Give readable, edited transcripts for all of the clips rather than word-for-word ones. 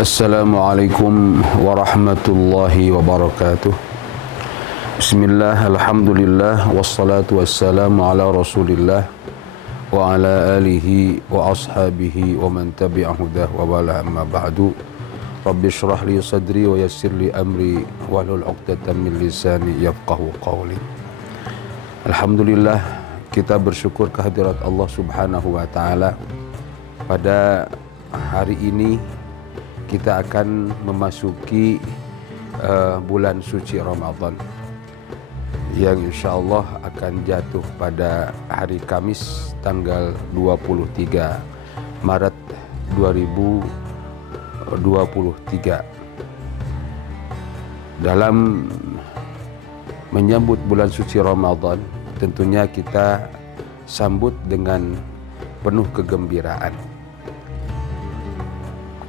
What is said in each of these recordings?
Assalamualaikum warahmatullahi wabarakatuh. Bismillah, alhamdulillah, wassalatu wassalamu ala rasulillah wa ala alihi wa ashabihi wa man tabi'a hudah wa wala amma ba'du. Rabbi syrah li sadri wa yassir li amri wahlul 'uqdatam min lisani yafqahu qawli. Alhamdulillah, kita bersyukur kehadirat Allah Subhanahu wa taala. Pada hari ini kita akan memasuki bulan suci Ramadan yang insya Allah akan jatuh pada hari Kamis tanggal 23 Maret 2023. Dalam menyambut bulan suci Ramadan, tentunya kita sambut dengan penuh kegembiraan.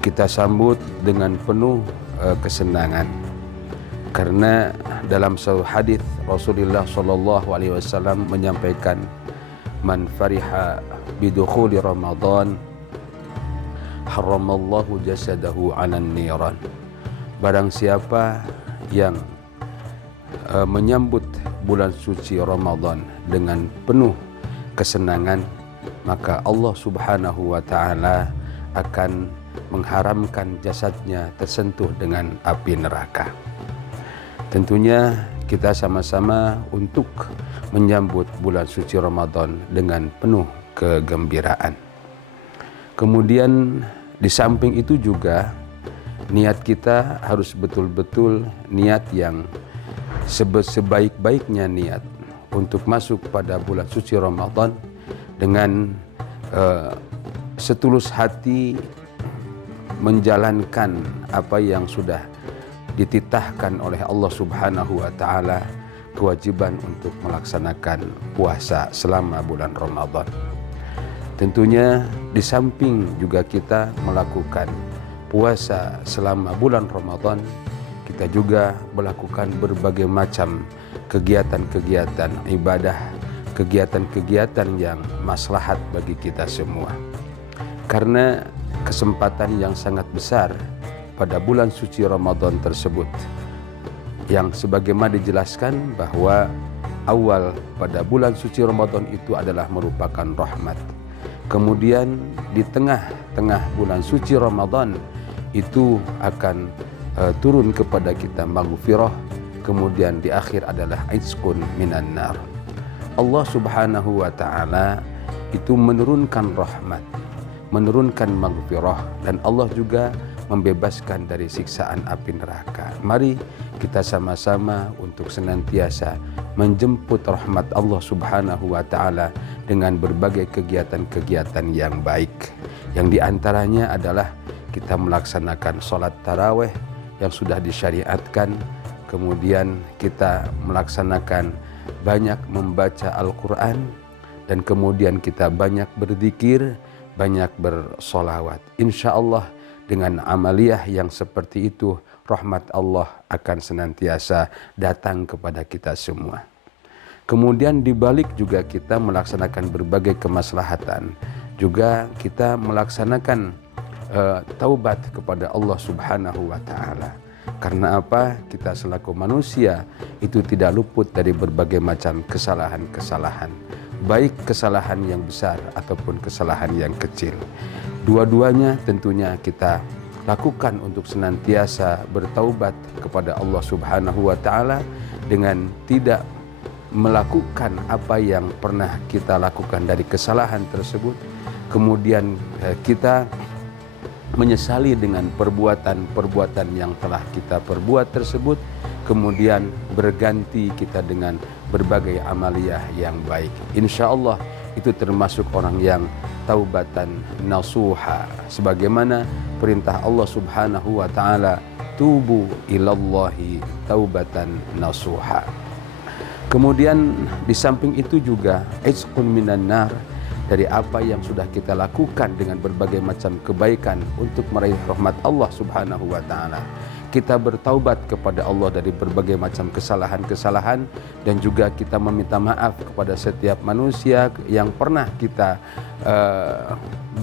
Kita sambut dengan penuh kesenangan, karena dalam satu hadis Rasulullah SAW menyampaikan, man fariha bidukhuli Ramadan haramallahu jasadahu 'alan niran. Barang siapa yang menyambut bulan suci Ramadan dengan penuh kesenangan, maka Allah Subhanahu wa taala akan mengharamkan jasadnya tersentuh dengan api neraka. Tentunya kita sama-sama untuk menyambut bulan suci Ramadan dengan penuh kegembiraan. Kemudian di samping itu juga niat kita harus betul-betul niat yang sebaik-baiknya niat untuk masuk pada bulan suci Ramadan dengan setulus hati menjalankan apa yang sudah dititahkan oleh Allah Subhanahu wa taala, kewajiban untuk melaksanakan puasa selama bulan Ramadan. Tentunya di samping juga kita melakukan puasa selama bulan Ramadan, kita juga melakukan berbagai macam kegiatan-kegiatan ibadah, kegiatan-kegiatan yang maslahat bagi kita semua. Karena kesempatan yang sangat besar pada bulan suci Ramadan tersebut, yang sebagaimana dijelaskan bahwa awal pada bulan suci Ramadan itu adalah merupakan rahmat. Kemudian di tengah-tengah bulan suci Ramadan itu akan turun kepada kita maghfirah. Kemudian di akhir adalah itqun minan nar. Allah Subhanahu wa taala itu menurunkan rahmat, menurunkan maghfirah, dan Allah juga membebaskan dari siksaan api neraka. Mari kita sama-sama untuk senantiasa menjemput rahmat Allah Subhanahu wa taala dengan berbagai kegiatan-kegiatan yang baik. Yang diantaranya adalah kita melaksanakan sholat tarawih yang sudah disyariatkan, kemudian kita melaksanakan banyak membaca Al-Quran, dan kemudian kita banyak berzikir, banyak bersolawat. Insya Allah dengan amaliyah yang seperti itu, rahmat Allah akan senantiasa datang kepada kita semua. Kemudian dibalik juga kita melaksanakan berbagai kemaslahatan. Juga kita melaksanakan taubat kepada Allah Subhanahu wa taala. Karena apa? Kita selaku manusia itu tidak luput dari berbagai macam kesalahan-kesalahan, baik kesalahan yang besar ataupun kesalahan yang kecil. Dua-duanya tentunya kita lakukan untuk senantiasa bertaubat kepada Allah Subhanahu wa taala dengan tidak melakukan apa yang pernah kita lakukan dari kesalahan tersebut. Kemudian kita menyesali dengan perbuatan-perbuatan yang telah kita perbuat tersebut, kemudian berganti kita dengan berbagai amaliyah yang baik. Insya Allah itu termasuk orang yang taubatan nasuha, sebagaimana perintah Allah Subhanahu wa taala, tubu ilallahi taubatan nasuha. Kemudian di samping itu juga itqun minan nar, dari apa yang sudah kita lakukan dengan berbagai macam kebaikan untuk meraih rahmat Allah Subhanahu wa taala. Kita bertaubat kepada Allah dari berbagai macam kesalahan-kesalahan, dan juga kita meminta maaf kepada setiap manusia yang pernah kita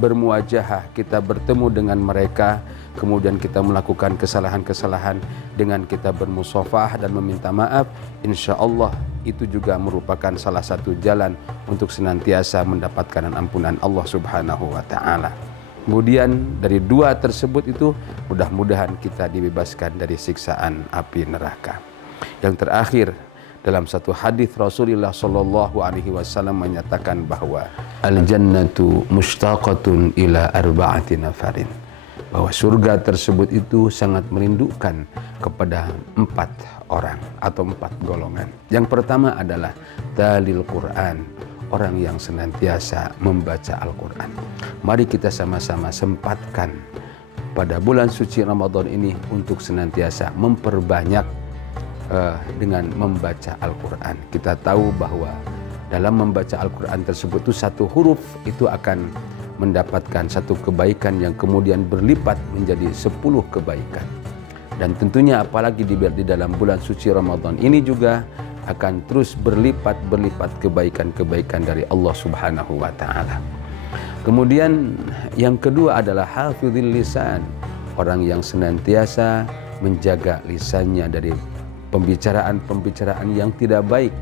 bermuajahah, kita bertemu dengan mereka, kemudian kita melakukan kesalahan-kesalahan dengan kita bermusafah dan meminta maaf, insya Allah itu juga merupakan salah satu jalan untuk senantiasa mendapatkan ampunan Allah Subhanahu wa Ta'ala. Kemudian dari dua tersebut itu mudah-mudahan kita dibebaskan dari siksaan api neraka. Yang terakhir, dalam satu hadis Rasulullah sallallahu alaihi wasallam menyatakan bahwa al-jannatu mushtaqatun ila arba'ati nafarin, bahwa surga tersebut itu sangat merindukan kepada 4 orang atau 4 golongan. Yang pertama adalah talil Quran, orang yang senantiasa membaca Al-Quran. Mari kita sama-sama sempatkan pada bulan suci Ramadan ini untuk senantiasa memperbanyak dengan membaca Al-Quran. Kita tahu bahwa dalam membaca Al-Quran tersebut itu satu huruf itu akan mendapatkan satu kebaikan yang kemudian berlipat menjadi 10 kebaikan. Dan tentunya apalagi di dalam bulan suci Ramadan ini juga akan terus berlipat kebaikan-kebaikan dari Allah Subhanahu wa Ta'ala. Kemudian yang kedua adalah hafizil lisan, orang yang senantiasa menjaga lisannya dari pembicaraan-pembicaraan yang tidak baik,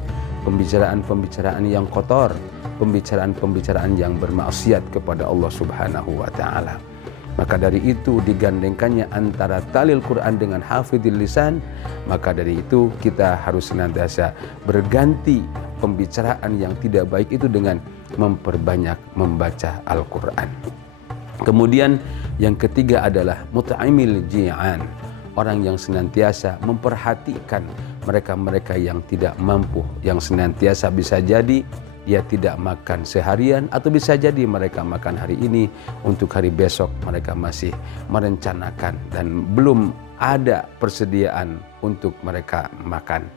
pembicaraan-pembicaraan yang kotor, pembicaraan-pembicaraan yang bermaksiat kepada Allah Subhanahu wa Ta'ala. Maka dari itu digandengkannya antara talil Quran dengan hafidhil lisan, maka dari itu kita harus senantiasa berganti pembicaraan yang tidak baik itu dengan memperbanyak membaca Al-Quran. Kemudian yang ketiga adalah mut'imil ji'an, orang yang senantiasa memperhatikan mereka-mereka yang tidak mampu, yang senantiasa bisa jadi dia tidak makan seharian, atau bisa jadi mereka makan hari ini, untuk hari besok mereka masih merencanakan dan belum ada persediaan untuk mereka makan.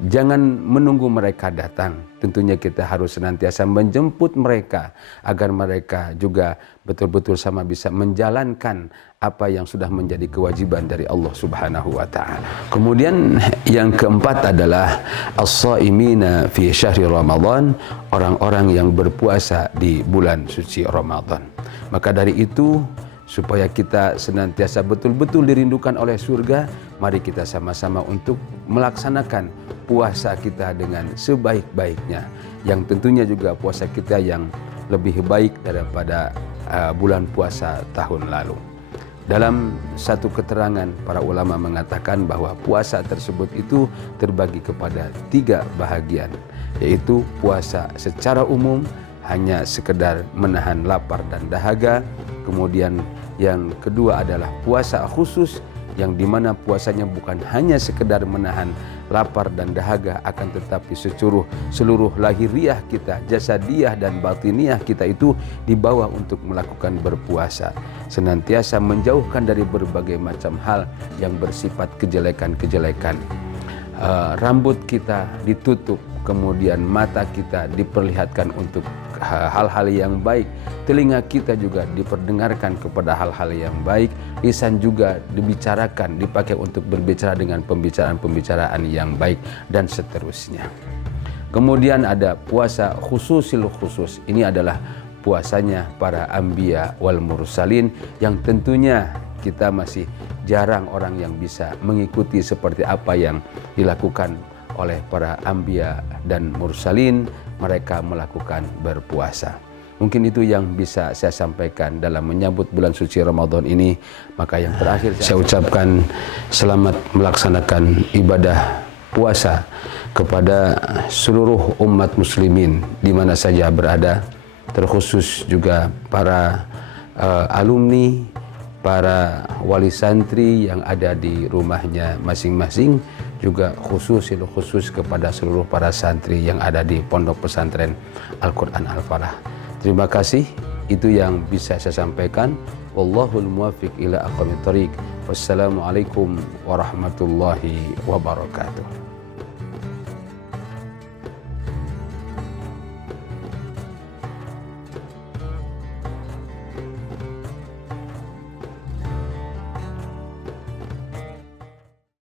Jangan menunggu mereka datang. Tentunya kita harus senantiasa menjemput mereka agar mereka juga betul-betul sama bisa menjalankan apa yang sudah menjadi kewajiban dari Allah Subhanahu wa Ta'ala. Kemudian yang keempat adalah as-shaimina fi syahri Ramadan, orang-orang yang berpuasa di bulan suci Ramadan. Maka dari itu, supaya kita senantiasa betul-betul dirindukan oleh surga, mari kita sama-sama untuk melaksanakan puasa kita dengan sebaik-baiknya, yang tentunya juga puasa kita yang lebih baik daripada bulan puasa tahun lalu. Dalam satu keterangan, para ulama mengatakan bahwa puasa tersebut itu terbagi kepada 3 bahagian, yaitu puasa secara umum, hanya sekedar menahan lapar dan dahaga. Kemudian yang kedua adalah puasa khusus, yang dimana puasanya bukan hanya sekedar menahan lapar dan dahaga, akan tetapi seluruh lahiriah kita, jasadiah dan batiniah kita itu dibawa untuk melakukan berpuasa, senantiasa menjauhkan dari berbagai macam hal yang bersifat kejelekan-kejelekan. Rambut kita ditutup, kemudian mata kita diperlihatkan untuk hal-hal yang baik, telinga kita juga diperdengarkan kepada hal-hal yang baik, lisan juga dibicarakan, dipakai untuk berbicara dengan pembicaraan-pembicaraan yang baik, dan seterusnya. Kemudian ada puasa khususil khusus. Ini adalah puasanya para anbiya wal mursalin, yang tentunya kita masih jarang orang yang bisa mengikuti seperti apa yang dilakukan oleh para anbiya dan mursalin. Mereka melakukan berpuasa. Mungkin itu yang bisa saya sampaikan dalam menyambut bulan suci Ramadan ini. Maka yang terakhir saya ucapkan selamat melaksanakan ibadah puasa kepada seluruh umat muslimin di mana saja berada, terkhusus juga para alumni, para wali santri yang ada di rumahnya masing-masing, juga khusus kepada seluruh para santri yang ada di Pondok Pesantren Al-Quran Al-Falah. Terima kasih, itu yang bisa saya sampaikan. Wallahul muwaffiq ila aqwamit thoriq. Wassalamualaikum warahmatullahi wabarakatuh.